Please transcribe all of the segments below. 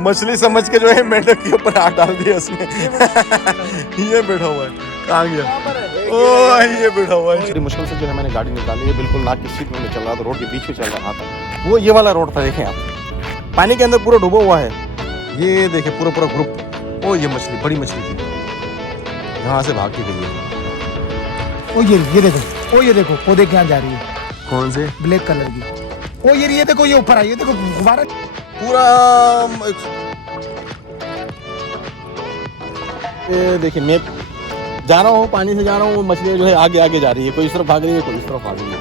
मछली समझ के जो है मेंढक के ऊपर हाथ डाल दिया उसने। ये बैठा हुआ है, कहाँ गया? ओ ये बैठा हुआ है। बड़ी मुश्किल से जो है मैंने गाड़ी निकाली है, बिल्कुल नाक की सीट में चल रहा था, रोड के बीच में चल रहा था। वो ये वाला रोड था, देखें आप, पानी के अंदर पूरा डूबा हुआ है। ये देखिए पूरा पूरा ग्रुप। ओ ये मछली, बड़ी मछली थी, यहाँ से भाग के गई है। ओ ये देखो, ओ ये देखो, वो देख यहाँ जा रही है। कौन से? ब्लैक कलर की। ओ ये देखो, ये ऊपर आई है, देखो गुब्बारा पूरा। ये देखिए मैं जा रहा हूँ, पानी से जा रहा हूँ, मछलियाँ जो है आगे आगे जा रही है, कोई इस तरफ भाग रही है, कोई इस तरफ भाग रही है।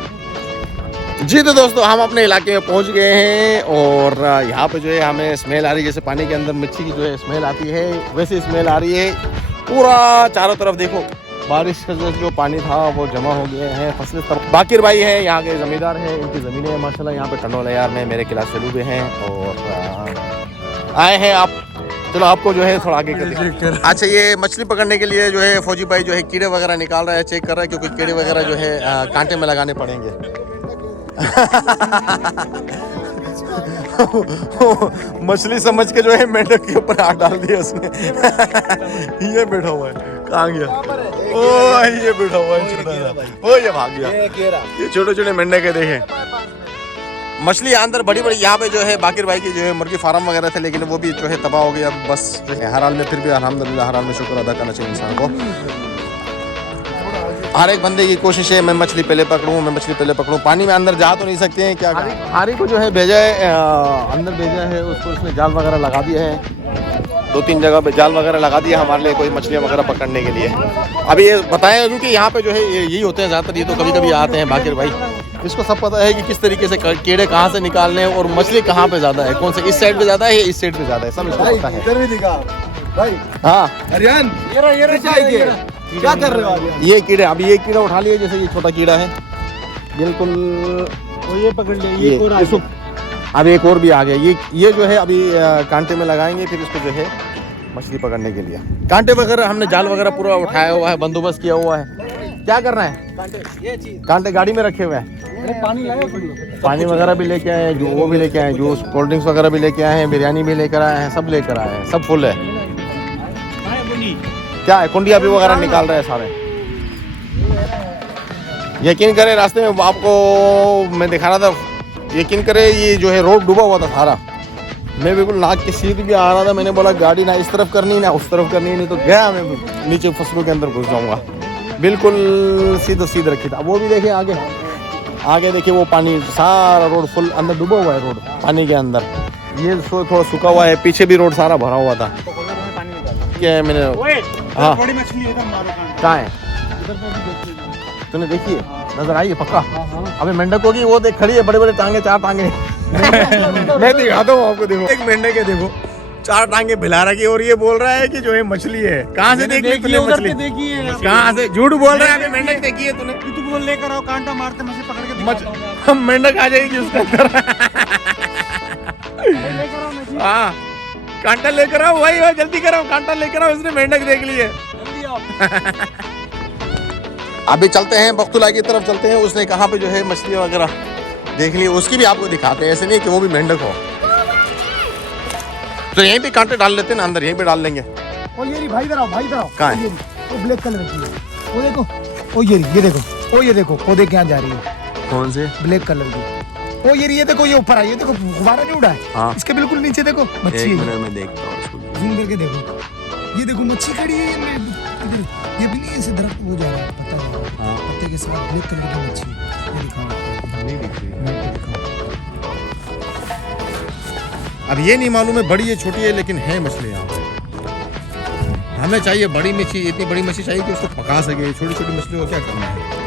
जी तो दोस्तों, हम अपने इलाके में पहुंच गए हैं और यहाँ पे जो है हमें स्मेल आ रही है, जैसे पानी के अंदर मच्छी की जो है स्मेल आती है वैसे स्मेल आ रही है। पूरा चारों तरफ देखो, बारिश का जो पानी था वो जमा हो गया है। फसलें सब, बाकिर भाई है यहाँ के ज़मींदार हैं, इनकी ज़मीनें हैं माशाल्लाह। यहाँ पे टंडोला यार में मेरे क्लास चलू हुए हैं और आए हैं आप। चलो आपको जो है थोड़ा आगे कर। अच्छा, ये मछली पकड़ने के लिए जो है फौजी भाई जो है कीड़े वगैरह निकाल रहा है, चेक कर रहा है, क्योंकि कीड़े वगैरह जो है कांटे में लगाने पड़ेंगे। मछली समझ के जो है मेंढक के ऊपर हाथ डाल दिया उसने। ये बैठा हुआ है, कहाँ गया? ओ ये बैठा हुआ है छोटा सा, ओ ये भाग गया। ये छोटे छोटे मेंढक है, देखें। मछली अंदर बड़ी बड़ी, यहाँ पे जो है बाकिर भाई की जो है मुर्गी फार्म वगैरह थे, लेकिन वो भी जो है तबाह हो गया। बस हर हाल में फिर भी अल्हम्दुलिल्लाह, हर हाल में शुक्र अदा करना चाहिए इंसान को। हर एक बंदे की कोशिश है मैं मछली पहले पकड़ूं, मैं मछली पहले पकड़ूं। पानी में अंदर जा तो नहीं सकते हैं, क्या हारी को जो है भेजा है, अंदर भेजा है उसको, उसने जाल वगैरह लगा दिया है, 2-3 जगह पे जाल वगैरह लगा दिया हमारे लिए, कोई मछलियाँ वगैरह पकड़ने के लिए। अभी ये बताएं, क्योंकि यहाँ पे जो है यही होते हैं ज़्यादातर, ये तो कभी कभी आते हैं बाकिर भाई, इसको सब पता है कि किस तरीके से कीड़े कहाँ से निकालने हैं और मछली कहाँ पे ज़्यादा है, कौन से इस साइड पे ज़्यादा है या इस साइड पे ज़्यादा है, सब इसको पता है। हाँ क्या कर रहे हो? ये कीड़े, अभी ये कीड़ा उठा लिया, जैसे ये छोटा कीड़ा है बिल्कुल, ये पकड़ ले, ये इसको अब एक और भी आ गया। ये जो है अभी कांटे में लगाएंगे, फिर इसको जो है मछली पकड़ने के लिए कांटे वगैरह हमने जाल वगैरह पूरा उठाया हुआ है, बंदोबस्त किया हुआ है। क्या करना है? कांटे गाड़ी में रखे हुए हैं, पानी वगैरह भी लेके आए हैं, जो वो भी लेके आए हैं, जूस कोल्ड ड्रिंक्स वगैरह भी लेके आए हैं, बिरयानी भी लेकर आए हैं, सब लेकर आए हैं, सब फुल है। क्या है, कुंडिया भी वगैरह निकाल रहे हैं सारे। यकीन करें, रास्ते में आपको मैं दिखा रहा था, यकीन करें ये जो है रोड डूबा हुआ था सारा। मैं बिल्कुल नाक की सीध भी आ रहा था, मैंने बोला गाड़ी ना इस तरफ करनी ना उस तरफ करनी, नहीं तो गया मैं नीचे फसलों के अंदर घुस जाऊंगा। बिल्कुल सीध रखी था। वो भी देखिए आगे देखिए, वो पानी सारा रोड फुल अंदर डूबा हुआ है, रोड पानी के अंदर। ये थोड़ा सूखा हुआ है, पीछे भी रोड सारा भरा हुआ था। क्या है मैंने, हाँ कहाँ है? तूने देखी है? नजर आई है पक्का? अबे मेंढक होगी, वो देख खड़ी है, बड़े बड़े टांगे, 4 टांगे। मैं दिखाता हूँ आपको, देखो एक मेंढक है, देखो 4 टांगे भिला रखी, और ये बोल रहा है कि जो है मछली है। कहाँ से देखी है मछली? कहाँ से? झूठ बोल रहा है, मेंढक देखी है तूने? तू बोल लेकर आओ, कांटा मारते मछली पकड़ के मेंढक आ जाएगी उसके अंदर। हाँ कांटा लेकर आओ, वही जल्दी करो, कांटा लेकर आओ, उसने मेंढक देख ली है। अभी चलते हैं बख्तुल्ला की तरफ चलते हैं, उसने कहाँ पे जो है मछली वगैरह देख ली, उसकी भी आपको दिखाते हैं। ऐसे नहीं कि वो भी मेंढक हो, तो यहीं पे कांटे डाल लेते हैं ना अंदर, यहीं पे डाल लेंगे। ओ ये भाई इधर आओ, कहाँ है? वो ब्लैक कलर की है, वो देखो। ओ ये देखो, ओ ये देखो, वो देख यहाँ जा रही है। कौन से? ब्लैक कलर की। ओ ये देखो, ये ऊपर आई है, देखो गुब्बारा नहीं उड़ा है। हाँ। इसके बिल्कुल नीचे देखो मच्छी। एक मिनट में देखता हूँ इसको, जूम करके देखो, ये देखो मच्छी खड़ी है। इधर ये भी नहीं, ऐसे दरख्त हो जा रहा है, पता है? हाँ। पत्ते के साथ ब्लैक कलर की मच्छी। ये दिखाओ, नहीं दिख रही है। अब ये नहीं मालूम है बड़ी है छोटी है, लेकिन है मछली यहाँ पे। हमें चाहिए बड़ी मछली, इतनी बड़ी मछली चाहिए कि उसको पका सके। छोटी छोटी मछली को क्या करना है?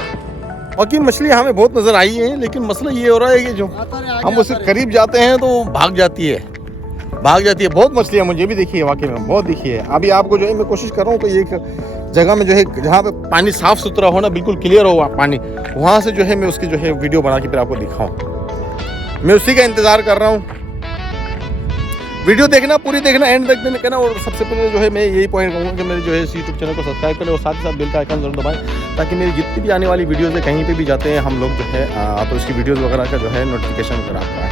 बाकी मछली हमें बहुत नजर आई है, लेकिन मसला ये हो रहा है कि जो हम उससे करीब जाते हैं तो भाग जाती है। बहुत मछलियाँ मुझे भी दिखी है, वाकई में बहुत दिखी है। अभी आपको जो है मैं कोशिश कर रहा हूँ कि एक जगह में जो है जहाँ पे पानी साफ सुथरा हो ना, बिल्कुल क्लियर हो पानी, वहाँ से जो है मैं उसकी जो है वीडियो बना के फिर आपको दिखाऊँ। मैं उसी का इंतज़ार कर रहा हूँ। वीडियो देखना, पूरी देखना, एंड तक देखना। और सबसे पहले जो है मैं यही पॉइंट कहूँगा कि मेरे जो है यूट्यूब चैनल को सब्सक्राइब करें और साथ ही साथ बेल का आइकन जरूर दबाएं, ताकि मेरी जितनी भी आने वाली वीडियोज़ है, कहीं पे भी जाते हैं हम लोग जो है तो उसकी वीडियोज़ वगैरह का जो है नोटिफिकेशन वगैरह आपका है।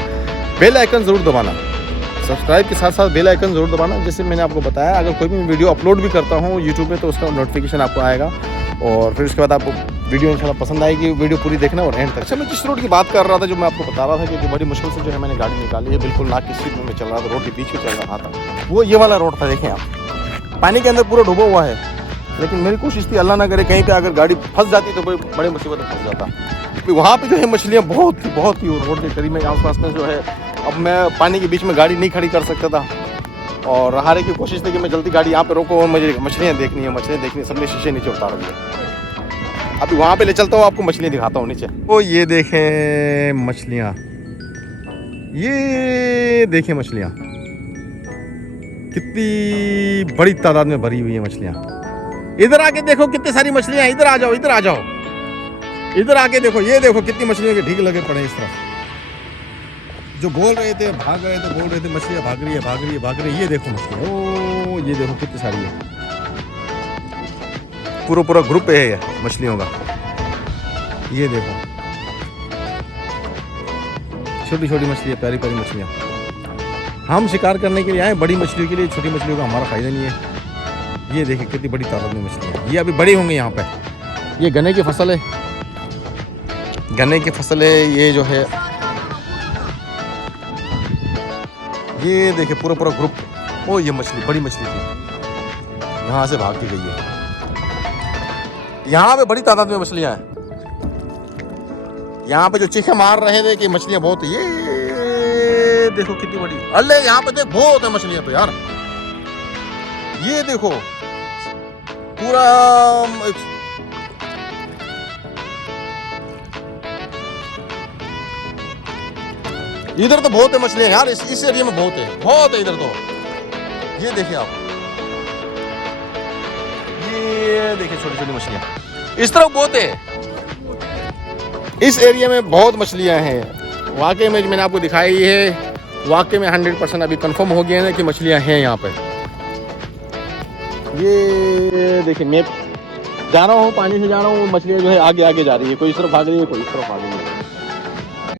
बेल आइकन ज़रूर दबाना, सब्सक्राइब के साथ साथ बेल आइकन ज़रूर दबाना। जैसे मैंने आपको बताया, अगर कोई भी वीडियो अपलोड भी करता हूँ यूट्यूब पे तो उसका नोटिफिकेशन आपको आएगा। और फिर उसके बाद आपको वीडियो इंशाल्लाह पसंद आएगी, वीडियो पूरी देखना और एंड तक। अच्छा, मैं जिस रोड की बात कर रहा था, जो मैं आपको बता रहा था कि जो बड़ी मुश्किल से जो है मैंने गाड़ी निकाली है, बिल्कुल नाक की स्पीड में मैं चल रहा था, रोड के बीच में चल रहा था, वो ये वाला रोड था। देखें आप, पानी के अंदर पूरा डूबा हुआ है, लेकिन मेरी कोशिश थी अल्लाह ना करे कहीं पे अगर गाड़ी फंस जाती तो बड़ी मुसीबत में फंस जाता। वहाँ पे जो है मछलियाँ बहुत ही रोड के करीब में आस पास में जो है, अब मैं पानी के बीच में गाड़ी नहीं खड़ी कर सकता था और हारे की कोशिश थी कि मैं जल्दी गाड़ी यहाँ पे रोको और मुझे मछलियाँ देखनी है। सबने शीशे नीचे उतार दिए। अभी वहाँ पे ले चलता हूँ, आपको मछलियाँ दिखाता हूँ नीचे। ओ ये देखें मछलियाँ, ये देखें मछलियाँ, कितनी बड़ी तादाद में भरी हुई है मछलियाँ। इधर आके देखो कितनी सारी मछलियाँ, इधर आ जाओ, इधर आ जाओ, इधर आके देखो, ये देखो कितनी मछलियों के ढीक लगे पड़े इस तरफ। जो बोल रहे थे भाग गए तो बोल रहे थे मछलियाँ भाग रही है, ये देखो मछलियाँ, ओ ये देखो कितनी सारी है। पूरा ग्रुप है ये मछलियों का, ये देखो छोटी मछलियाँ, प्यारी मछलियाँ। हम शिकार करने के लिए आए, बड़ी मछलियों के लिए, छोटी मछलियों का हमारा फायदा नहीं है। ये देखिए कितनी बड़ी तादाद में मछलियाँ, ये अभी बड़ी होंगी यहाँ पे। ये गन्ने की फसल है, ये जो है, ये देखिए पूरा ग्रुप। ओ ये मछली, बड़ी मछली थी, यहाँ से भाग के गई है। यहाँ पे बड़ी तादाद में मछलियाँ हैं। यहाँ पे जो चीखे मार रहे थे कि मछलियाँ बहुत, ये देखो कितनी बड़ी। अल्ले यहाँ पे देख, बहुत है मछलियाँ तो यार, ये देखो पूरा। इधर तो बहुत है मछलियाँ यार, इस एरिया में बहुत है इधर तो। ये देखिए आप, ये देखिए छोटी मछलियाँ, इस तरफ बहुत है। इस एरिया में बहुत मछलियाँ हैं। वाकई में मैंने आपको दिखाई है, वाकई में 100% अभी कंफर्म हो गया है कि मछलियाँ हैं यहाँ पे। ये देखिए, मैं जा रहा हूँ, पानी से जा रहा हूँ, मछलियाँ जो है आगे जा रही है, कोई इस तरफ भाग रही है, कोई इस तरफ भाग रही है।